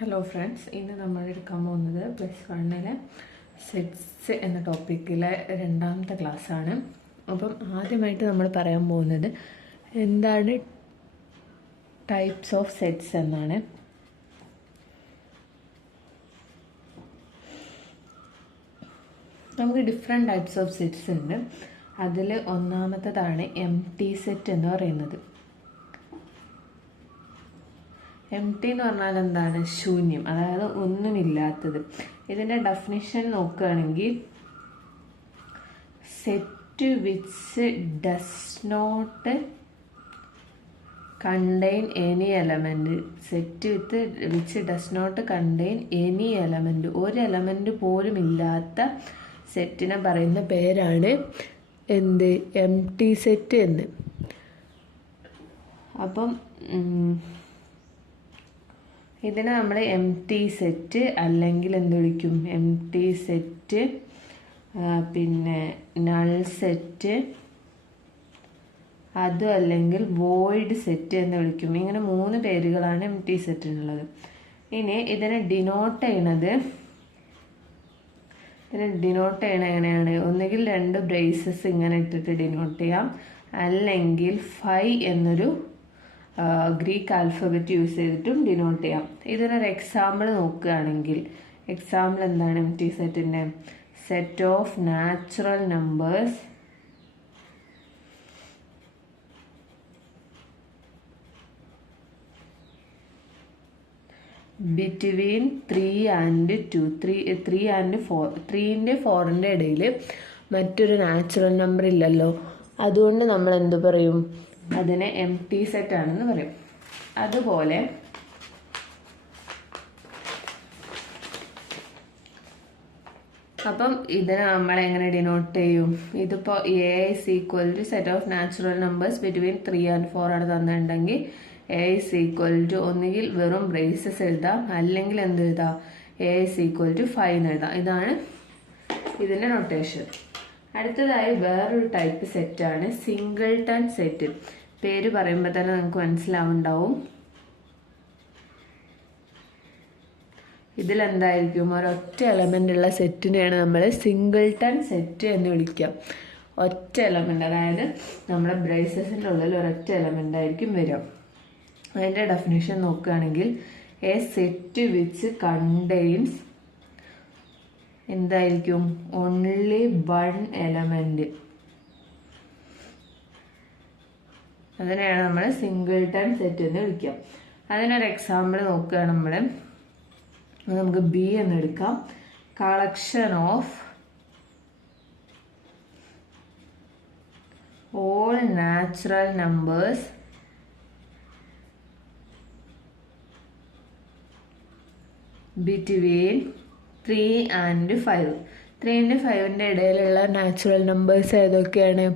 Hello friends, ഇന്ന് നമ്മൾ എടുക്കാൻ പോകുന്നത് +1 സെറ്റ്സ് എന്ന ടോപ്പിക്കിലെ രണ്ടാമത്തെ ക്ലാസ്സാണ്. അപ്പം ആദ്യമായിട്ട് നമ്മൾ പറയാൻ പോകുന്നത് എന്താണ് ടൈപ്സ് ഓഫ് സെറ്റ്സ് എന്നാണ്. നമുക്ക് ഡിഫറെൻറ്റ് ടൈപ്സ് ഓഫ് സെറ്റ്സ് ഉണ്ട്. അതിൽ ഒന്നാമത്തേതാണ് എംപ്റ്റി സെറ്റ് എന്ന് പറയുന്നത്. എംപ്റ്റി എന്ന് പറഞ്ഞാൽ എന്താണ്? ശൂന്യം, അതായത് ഒന്നുമില്ലാത്തത്. ഇതിൻ്റെ ഡെഫിനിഷൻ നോക്കുകയാണെങ്കിൽ set which does not contain any element. Set which does not contain any element, ഒരു എലമെൻറ്റ് പോലും ഇല്ലാത്ത സെറ്റിനെ പറയുന്ന പേരാണ് എംപ്റ്റി സെറ്റ് എന്ന്. അപ്പം ഇതിനെ നമ്മൾ എംപ്റ്റി സെറ്റ് അല്ലെങ്കിൽ എന്ത് വിളിക്കും? എംപ്റ്റി സെറ്റ്, പിന്നെ നൾ സെറ്റ്, അതും അല്ലെങ്കിൽ വോയിഡ് സെറ്റ് എന്ന് വിളിക്കും. ഇങ്ങനെ 3 പേരുകളാണ് എംപ്റ്റി സെറ്റിനുള്ളത്. ഇനി ഇതിനെ ഡിനോട്ട് ചെയ്യണത് എങ്ങനെയാണ്? ഒന്നുകിൽ 2 ബ്രേസസ് ഇങ്ങനെ ഇട്ടിട്ട് ഡിനോട്ട് ചെയ്യാം, അല്ലെങ്കിൽ ഫൈ എന്നൊരു ഗ്രീക്ക് ആൽഫബറ്റ് യൂസ് ചെയ്തിട്ടും ഡിനോട്ട് ചെയ്യാം. ഇതിനൊരു എക്സാമ്പിൾ നോക്കുകയാണെങ്കിൽ, എക്സാമ്പിൾ എന്താണ് എംപ്റ്റി സെറ്റിൻ്റെ? Set of natural numbers between 3 and 2, 3 and 4, 3ൻ്റെ 4ൻ്റെ ഇടയിൽ മറ്റൊരു നാച്ചുറൽ നമ്പർ ഇല്ലല്ലോ. അതുകൊണ്ട് നമ്മൾ എന്ത് പറയും? അതിനെ എംപ്റ്റി സെറ്റ് ആണെന്ന് പറയും. അതുപോലെ അപ്പം ഇതിനെ നമ്മൾ എങ്ങനെ ഡിനോട്ട് ചെയ്യും? ഇതിപ്പോൾ A is equal to set of natural numbers between 3 and 4 ആണ് തന്നിട്ടുണ്ടെങ്കിൽ എ ഇസ് ഈക്വൽ ടു ഒന്നുകിൽ വെറും ബ്രേസസ് എഴുതാം, അല്ലെങ്കിൽ എന്ത് എഴുതാം? എ ഇസ് ഈക്വൽ ടു 5 എന്ന് എഴുതാം. ഇതാണ് ഇതിൻ്റെ നൊട്ടേഷൻ. അടുത്തതായി വേറൊരു ടൈപ്പ് സെറ്റാണ് സിംഗിൾട്ടൺ സെറ്റ്. പേര് പറയുമ്പോൾ തന്നെ നിങ്ങൾക്ക് മനസ്സിലാവുണ്ടാവും. ഇതിലെന്തായിരിക്കും? ഒരൊറ്റ എലമെൻ്റ് ഉള്ള സെറ്റിനെയാണ് നമ്മൾ സിംഗിൾട്ടൺ സെറ്റ് എന്ന് വിളിക്കുക. ഒറ്റ എലമെൻ്റ്, അതായത് നമ്മുടെ ബ്രേസസിൻ്റെ ഉള്ളിൽ ഒരൊറ്റ എലമെൻ്റ് ആയിരിക്കും വരിക. അതിൻ്റെ ഡെഫിനിഷൻ നോക്കുകയാണെങ്കിൽ എ സെറ്റ് വിച്ച് കണ്ടെയ്ൻസ് എന്തായിരിക്കും? Only 1 element. അതിനെയാണ് നമ്മൾ സിംഗിൾട്ടൺ സെറ്റ് എന്ന് വിളിക്കുക. അതിനൊരു എക്സാമ്പിൾ നോക്കുകയാണ് നമ്മൾ. നമുക്ക് ബി എന്ന് എടുക്കാം. Collection of all natural numbers between 3 and 5. 3 and 5ൻ്റെ ഇടയിലുള്ള നാച്ചുറൽ നമ്പേഴ്സ് ഏതൊക്കെയാണ്?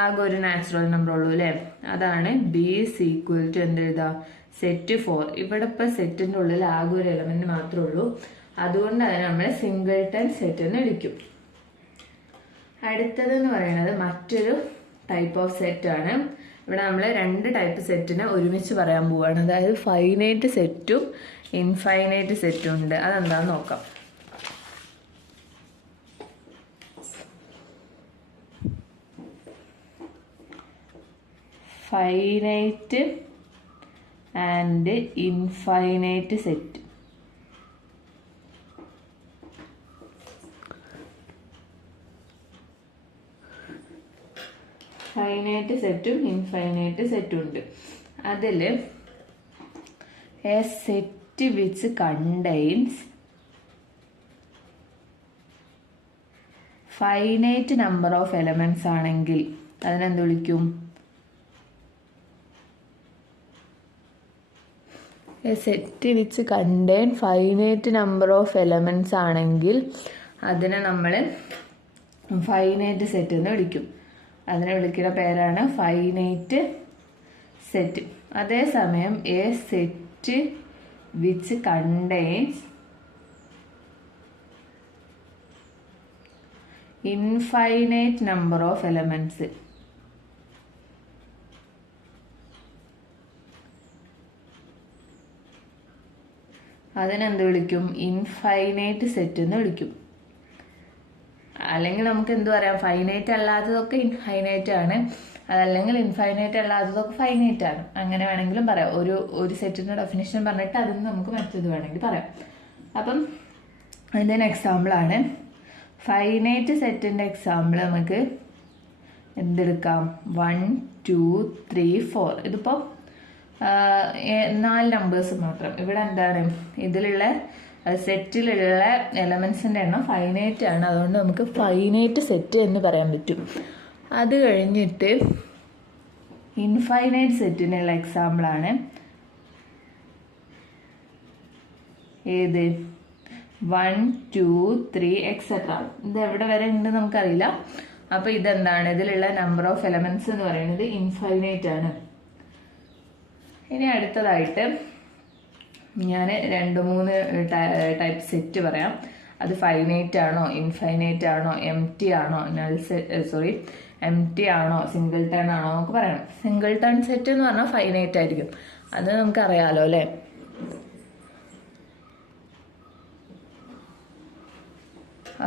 ആകെ ഒരു നാച്ചുറൽ നമ്പർ ഉള്ളൂ അല്ലേ? അതാണ് ബി ഇസ് ഈക്വൽ ടു എന്ത് എഴുതാം? സെറ്റ് 4. ഇവിടെ ഇപ്പോൾ സെറ്റിൻ്റെ ഉള്ളിൽ ആകെ ഒരു എലമെന്റ് മാത്രമേ ഉള്ളൂ. അതുകൊണ്ട് അതിനെ നമ്മൾ സിംഗിൾട്ടൺ സെറ്റ് എന്ന് വിളിക്കും. അടുത്തതെന്ന് പറയുന്നത് മറ്റൊരു ടൈപ്പ് ഓഫ് സെറ്റ് ആണ്. ഇവിടെ നമ്മൾ 2 ടൈപ്പ് സെറ്റിനെ ഒരുമിച്ച് പറയാൻ പോവുകയാണ്. അതായത് ഫൈനൈറ്റ് സെറ്റും ഇൻഫൈനൈറ്റ് സെറ്റും ഉണ്ട്. അതെന്താണെന്ന് നോക്കാം. Finite and infinite set. Finite സെറ്റും ഇൻഫൈനൈറ്റ് സെറ്റും ഉണ്ട്. അതിൽ A set which contains finite number of elements ആണെങ്കിൽ അതിനെന്ത് വിളിക്കും? A set which contain finite number of elements ആണെങ്കിൽ അതിനെ നമ്മൾ ഫൈനൈറ്റ് സെറ്റ് എന്ന് വിളിക്കും. അതിനെ വിളിക്കുന്ന പേരാണ് ഫൈനൈറ്റ് സെറ്റ്. അതേസമയം A set which contains infinite number of elements അതിനെന്ത് വിളിക്കും? ഇൻഫൈനൈറ്റ് സെറ്റ് എന്ന് വിളിക്കും. അല്ലെങ്കിൽ നമുക്ക് എന്ത് പറയാം? ഫൈനൈറ്റ് അല്ലാത്തതൊക്കെ ഇൻഫൈനൈറ്റ് ആണ്, അതല്ലെങ്കിൽ ഇൻഫൈനൈറ്റ് അല്ലാത്തതൊക്കെ ഫൈനൈറ്റ് ആണ്. അങ്ങനെ വേണമെങ്കിലും പറയാം. ഒരു സെറ്റിന്റെ ഡെഫിനിഷൻ പറഞ്ഞിട്ട് അതിന് നമുക്ക് മറ്റേത് വേണമെങ്കിൽ പറയാം. അപ്പം അതിൻ്റെ എക്സാമ്പിൾ ആണ് ഫൈനൈറ്റ് സെറ്റിന്റെ എക്സാമ്പിൾ. നമുക്ക് എന്തെടുക്കാം? 1 2 3 4. ഇതിപ്പോൾ 4 നമ്പേഴ്സ് മാത്രം. ഇവിടെ എന്താണ്? ഇതിലുള്ള സെറ്റിലുള്ള എലമെന്റ്സിന്റെ എണ്ണം ഫൈനൈറ്റ് ആണ്, അതുകൊണ്ട് നമുക്ക് ഫൈനൈറ്റ് സെറ്റ് എന്ന് പറയാൻ പറ്റും. അത് കഴിഞ്ഞിട്ട് ഇൻഫൈനൈറ്റ് സെറ്റിനുള്ള എക്സാമ്പിളാണ് ഏത്? 1 2 3 എക്സെട്ര. ഇത് എവിടെ വരെ ഉണ്ട് നമുക്കറിയില്ല. അപ്പൊ ഇതെന്താണ്? ഇതിലുള്ള നമ്പർ ഓഫ് എലമെന്റ്സ് എന്ന് പറയുന്നത് ഇൻഫൈനൈറ്റ് ആണ്. ഇനി അടുത്തതായിട്ട് ഞാൻ 2-3 ടൈപ്പ് സെറ്റ് പറയാം. അത് ഫൈനൈറ്റ് ആണോ, ഇൻഫൈനൈറ്റ് ആണോ, എം ടി ആണോ, എം ടി ആണോ, സിംഗിൾ ടേൺ ആണോ നമുക്ക് പറയണം. സിംഗിൾ ടേൺ സെറ്റ് എന്ന് പറഞ്ഞാൽ ഫൈനൈറ്റ് ആയിരിക്കും, അത് നമുക്കറിയാലോ അല്ലേ.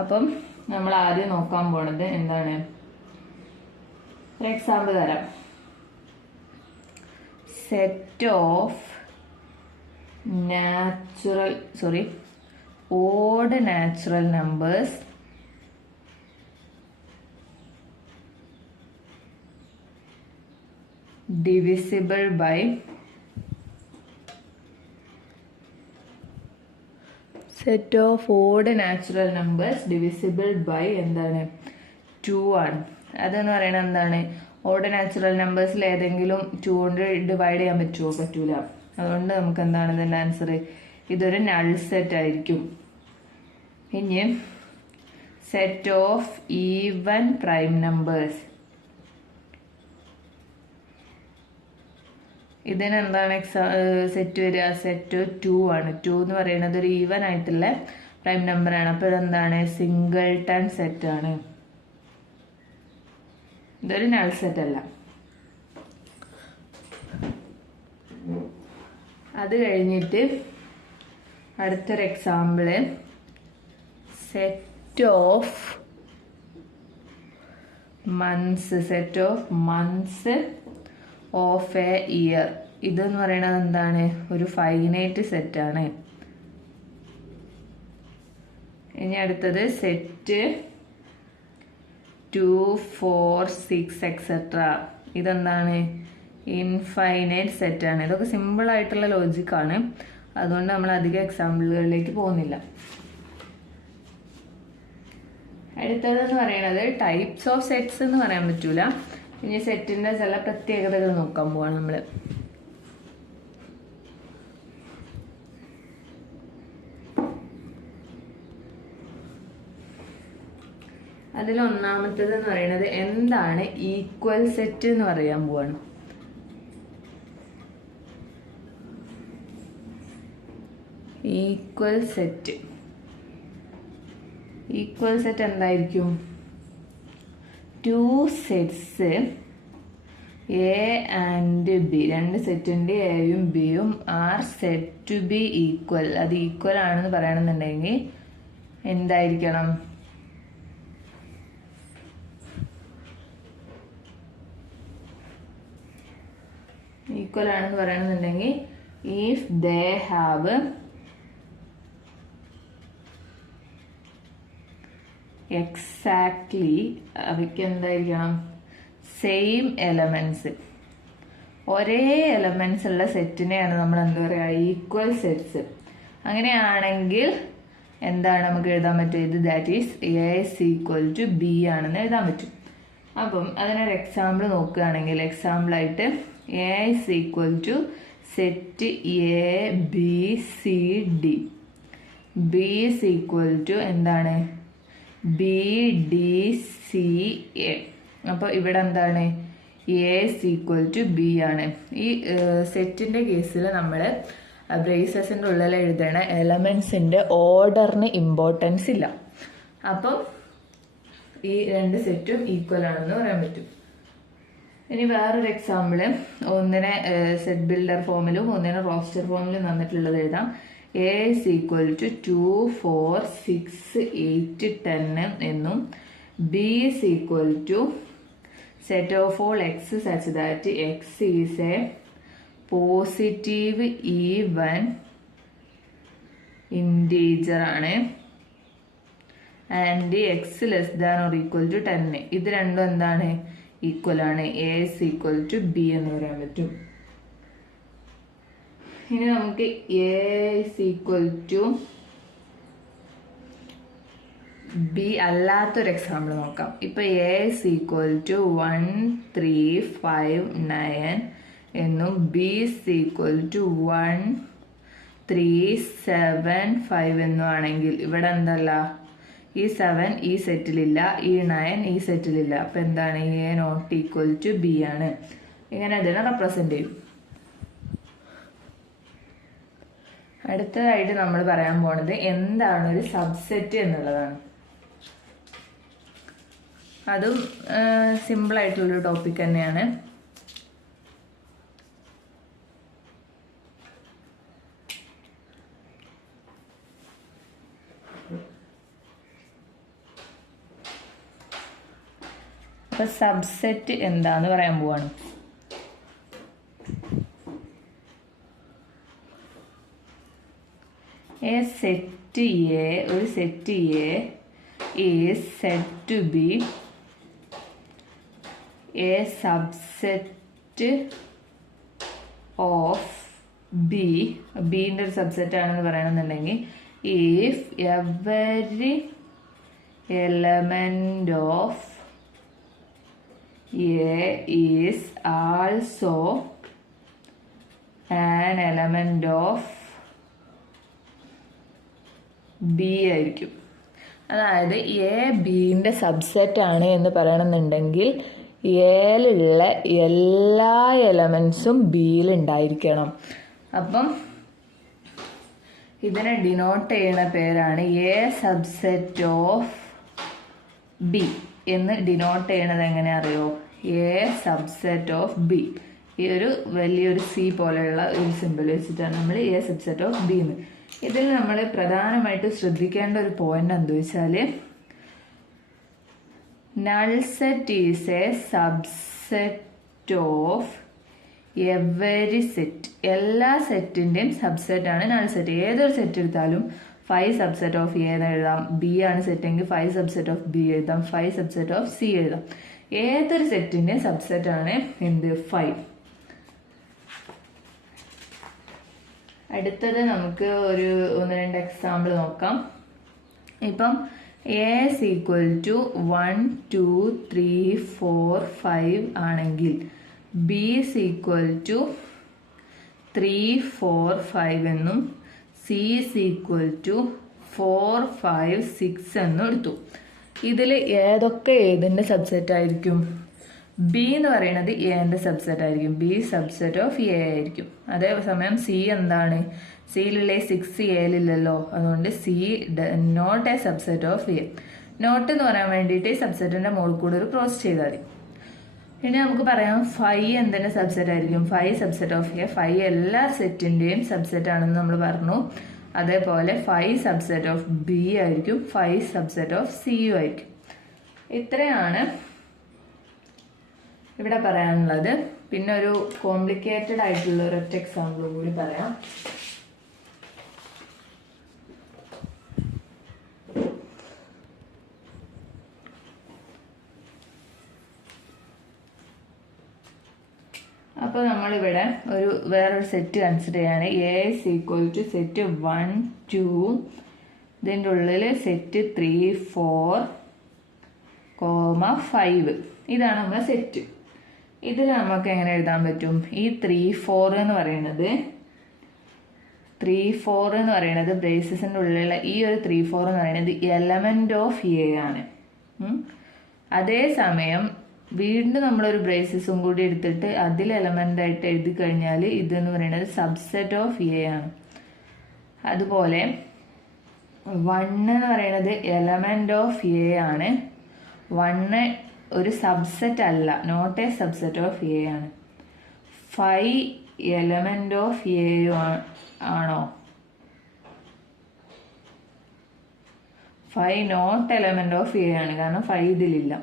അപ്പം നമ്മൾ ആദ്യം നോക്കാൻ പോണത് എന്താണ്? ഒരു എക്സാമ്പിൾ തരാം. Set of odd natural numbers divisible by set of odd natural numbers divisible by എന്താണ്? 2 ആണ്. അതെന്ന് പറയുന്നത് എന്താണ്? ഓഡ് നാച്ചുറൽ നമ്പേഴ്സിൽ ഏതെങ്കിലും 2 കൊണ്ട് ഡിവൈഡ് ചെയ്യാൻ പറ്റുമോ? പറ്റൂല. അതുകൊണ്ട് നമുക്ക് എന്താണ് ഇതിന്റെ ആൻസർ? ഇതൊരു നൾ സെറ്റ് ആയിരിക്കും. ഇനി set of even prime numbers, ഇതിനെന്താണ് സെറ്റ് വരിക? സെറ്റ് 2 ആണ്. 2 എന്ന് പറയുന്നത് ഒരു ഈവൻ ആയിട്ടുള്ള പ്രൈം നമ്പർ ആണ്. അപ്പൊ ഇതെന്താണ്? സിംഗിൾ ടൺ സെറ്റ് ആണ്. ഇതൊരു നൾ സെറ്റ് അല്ല. അത് കഴിഞ്ഞിട്ട് അടുത്തൊരു example set of months of A year. ഇതെന്ന് പറയുന്നത് എന്താണ്? ഒരു ഫൈനൈറ്റ് സെറ്റ് ആണ്. ഇനി അടുത്തത് സെറ്റ് 2 4 6 എക്സെട്ര. ഇതെന്താണ്? ഇൻഫൈനൈറ്റ് സെറ്റ് ആണ്. ഇതൊക്കെ സിമ്പിൾ ആയിട്ടുള്ള ലോജിക് ആണ്, അതുകൊണ്ട് നമ്മൾ അധികം എക്സാമ്പിളുകളിലേക്ക് പോകുന്നില്ല. അടുത്തതെന്ന് പറയുന്നത് ടൈപ്സ് ഓഫ് സെറ്റ്സ് എന്ന് പറയാൻ പറ്റൂല. ഇനി സെറ്റിന്റെ ചില പ്രത്യേകതകൾ നോക്കാൻ പോവാണ് നമ്മള്. അതിലൊന്നാമത്തേത് എന്ന് പറയുന്നത് എന്താണ് ഈക്വൽ സെറ്റ് എന്ന് പറയാൻ പോവാണ്. ഈക്വൽ സെറ്റ് എന്തായിരിക്കും? 2 സെറ്റ്സ് എ ആൻഡ് ബി, 2 സെറ്റിന്റെ എയും ബിയും are said to be equal. അത് ഈക്വൽ ആണെന്ന് പറയണമെന്നുണ്ടെങ്കിൽ എന്തായിരിക്കണം? ഈക്വൽ ആണെന്ന് പറയണമെന്നുണ്ടെങ്കിൽ ഇഫ് ദേ ഹാവ് എക്സാക്ട്ലി, അവയ്ക്ക് എന്തായിരിക്കണം? സെയിം എലമെന്റ്സ്, ഒരേ എലമെന്റ്സ് ഉള്ള സെറ്റിനെയാണ് നമ്മൾ എന്താ പറയുക? Equal sets. അങ്ങനെയാണെങ്കിൽ എന്താണ് നമുക്ക് എഴുതാൻ പറ്റും? That is A is equal to B ആണെന്ന് എഴുതാൻ പറ്റും. അപ്പം അതിനൊരു എക്സാമ്പിൾ നോക്കുകയാണെങ്കിൽ, എക്സാമ്പിളായിട്ട് A is equal to set A B C D, B is equal to എന്താണ്? B D C A. അപ്പോൾ ഇവിടെ എന്താണ്? A is equal to B ആണ്. ഈ സെറ്റിന്റെ കേസിൽ നമ്മൾ ബ്രേസസിന്റെ ഉള്ളിൽ എഴുതണ എലമെന്റ്സിന്റെ ഓർഡറിന് ഇമ്പോർട്ടൻസ് ഇല്ല. അപ്പം ഈ 2 സെറ്റും ഈക്വൽ ആണെന്ന് പറയാൻ പറ്റും. ഇനി വേറൊരു എക്സാമ്പിള്, ഒന്നിനെ സെറ്റ് ബിൽഡർ ഫോമിലും ഒന്നിനെ റോസ്റ്റർ ഫോമിലും തന്നിട്ടുള്ളത് എഴുതാം. എ ഇസ് ഈക്വൽ ടു 2, 4, 6, 8, 10 എന്നും B is equal to set of all X such that X is a positive even integer ആണ് and X less than or equal to 10. ഇത് രണ്ടും എന്താണ്? Equal ആണ്. A is equal to B എന്ന് പറയാൻ പറ്റും. ഇനി നമുക്ക് A is equal to B അല്ലാത്തൊരു എക്സാമ്പിൾ നോക്കാം. ഇപ്പൊ എ ഇസ് ഈക്വൽ ടു 1, 3, 5, 9 എന്നും ബി ഇസ് ഈക്വൽ ടു 1, 3, 7, 5 എന്നും ആണെങ്കിൽ ഇവിടെ എന്തല്ല, ഈ 7 ഈ സെറ്റിലില്ല, ഈ 9 ഈ സെറ്റിലില്ല. അപ്പൊ എന്താണ്? A not equal to B ആണ്. ഇങ്ങനെ അതിനെ റെപ്രസെന്റ് ചെയ്യും. അടുത്തതായിട്ട് നമ്മൾ പറയാൻ പോണത് എന്താണ് ഒരു സബ്സെറ്റ് എന്നുള്ളതാണ്. അതും സിമ്പിൾ ആയിട്ടുള്ളൊരു ടോപ്പിക് തന്നെയാണ്. അപ്പൊ സബ്സെറ്റ് എന്താന്ന് പറയാൻ പോവാണ്. A set A, ഒരു set A is said to be a subset of B. ബിന്റെ ഒരു സബ്സെറ്റ് ആണെന്ന് പറയണമെന്നുണ്ടെങ്കിൽ if every element of A is also an element of B ആയിരിക്കും. അതായത് എ ബിന്റെ സബ്സെറ്റ് ആണ് എന്ന് പറയണമെന്നുണ്ടെങ്കിൽ എയിലുള്ള എല്ലാ എലമെന്റ്സും ബിയിൽ ഉണ്ടായിരിക്കണം. അപ്പം ഇതിനെ ഡിനോട്ട് ചെയ്യുന്ന പേരാണ് എ സബ്സെറ്റ് ഓഫ് ബി എന്ന് ഡിനോട്ട് ചെയ്യണത്. എങ്ങനെ അറിയോ? A subset of B. ഈ ഒരു വലിയൊരു സി പോലെയുള്ള ഒരു സിമ്പിൾ വെച്ചിട്ടാണ് നമ്മൾ എ സബ്സെറ്റ് ഓഫ് ബി എന്ന്. ഇതിൽ നമ്മൾ പ്രധാനമായിട്ട് ശ്രദ്ധിക്കേണ്ട ഒരു പോയിന്റ് എന്താ വെച്ചാൽ null set is A subset of every set. എല്ലാ സെറ്റിന്റെയും സബ്സെറ്റ് ആണ് നൾ സെറ്റ്. ഏതൊരു സെറ്റ് എടുത്താലും 5 സബ്സെറ്റ് ഓഫ് എ എന്ന് എഴുതാം. ബി ആണ് സെറ്റ് എങ്കിൽ 5 സബ്സെറ്റ് ഓഫ് ബി എഴുതാം. 5 സബ്സെറ്റ് ഓഫ് സി എഴുതാം. ഏതൊരു സെറ്റിന്റെ സബ്സെറ്റ് ആണ് എന്ത്? 5. അടുത്തത് നമുക്ക് ഒരു 1-2 എക്സാമ്പിൾ നോക്കാം. ഇപ്പം എ ഇസ് ഈക്വൽ ടു 1, 2, 3, 4, 5 ആണെങ്കിൽ ബി ഇസ് ഈക്വൽ ടു 3, 4, 5 എന്നും സി ഇസ് ഈക്വൽ ടു 4, 5, 6 എന്നും എടുത്തു. ഇതിൽ ഏതൊക്കെ ഏതിൻ്റെ സബ്സെറ്റ് ആയിരിക്കും? ബി എന്ന് പറയുന്നത് എന്റെ സബ്സെറ്റ് ആയിരിക്കും. ബി സബ്സെറ്റ് ഓഫ് എ ആയിരിക്കും. അതേസമയം സി എന്താണ്? സിയിലുള്ള 6 എയിലില്ലല്ലോ. അതുകൊണ്ട് C not A subset of A. Not എന്ന് പറയാൻ വേണ്ടിയിട്ട് സബ്സെറ്റിന്റെ മുകളിൽ കൂടെ ഒരു ക്രോസ് ചെയ്താൽ മതി. ഇനി നമുക്ക് പറയാം 5 എന്തിന്റെ സബ്സെറ്റ് ആയിരിക്കും? 5 സബ്സെറ്റ് ഓഫ് എ. 5 എല്ലാ സെറ്റിന്റെയും സബ്സെറ്റ് ആണെന്ന് നമ്മൾ പറഞ്ഞു. അതേപോലെ 5 സബ്സെറ്റ് ഓഫ് ബി ആയിരിക്കും. 5 സബ്സെറ്റ് ഓഫ് സിയും ആയിരിക്കും. ഇത്രയാണ് ഇവിടെ പറയാനുള്ളത്. പിന്നെ ഒരു കോംപ്ലിക്കേറ്റഡ് ആയിട്ടുള്ള ഒരൊറ്റ എക്സാമ്പിൾ കൂടി പറയാം. അപ്പോൾ നമ്മളിവിടെ വേറൊരു സെറ്റ് കൺസിഡർ ചെയ്യാണ്. A is equal to set 1, 2, ഇതിൻ്റെ ഉള്ളിൽ സെറ്റ് 3, 4, 5. ഇതാണ് നമ്മുടെ സെറ്റ്. ഇതിൽ നമുക്ക് എങ്ങനെ എഴുതാൻ പറ്റും? ഈ 3, 4 എന്ന് പറയുന്നത് 3, 4 എന്ന് പറയുന്നത് ബ്രേസസിന്റെ ഉള്ളിലുള്ള ഈ ഒരു 3, 4 എന്ന് പറയുന്നത് എലമെന്റ് ഓഫ് എ ആണ്. അതേസമയം വീണ്ടും നമ്മളൊരു ബ്രേസസും കൂടി എടുത്തിട്ട് അതിൽ എലമെന്റ് ആയിട്ട് എഴുതി കഴിഞ്ഞാൽ ഇതെന്ന് പറയുന്നത് സബ്സെറ്റ് ഓഫ് എ ആണ്. അതുപോലെ 1 എന്ന് പറയുന്നത് എലമെന്റ് ഓഫ് എ ആണ്. 1 ഒരു സബ്സെറ്റ് അല്ല, not A subset of A ആണ്. 5 എലമെന്റ് ഓഫ് എ ആണോ? Phi not element of A ആണ്, കാരണം ഫൈ ഇതിലില്ല.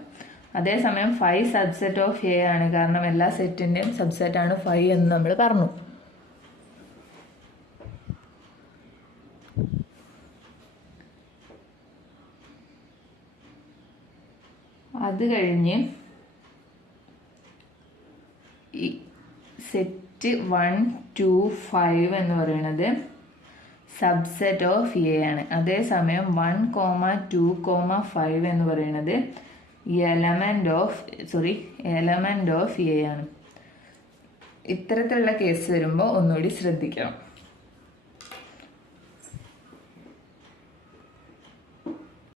അതേസമയം ഫൈ സബ്സെറ്റ് ഓഫ് എ ആണ്, കാരണം എല്ലാ സെറ്റിന്റെയും സബ്സെറ്റ് ആണ് ഫൈ എന്ന് നമ്മൾ പറഞ്ഞു. അത് കഴിഞ്ഞ് സെറ്റ് 1, 2, 5 എന്ന് പറയുന്നത് സബ്സെറ്റ് ഓഫ് എ ആണ്. അതേസമയം 1, 2, 5 എന്ന് പറയുന്നത് എലമെന്റ് ഓഫ് എ ആണ്. ഇത്തരത്തിലുള്ള കേസ് വരുമ്പോൾ ഒന്നുകൂടി ശ്രദ്ധിക്കണം.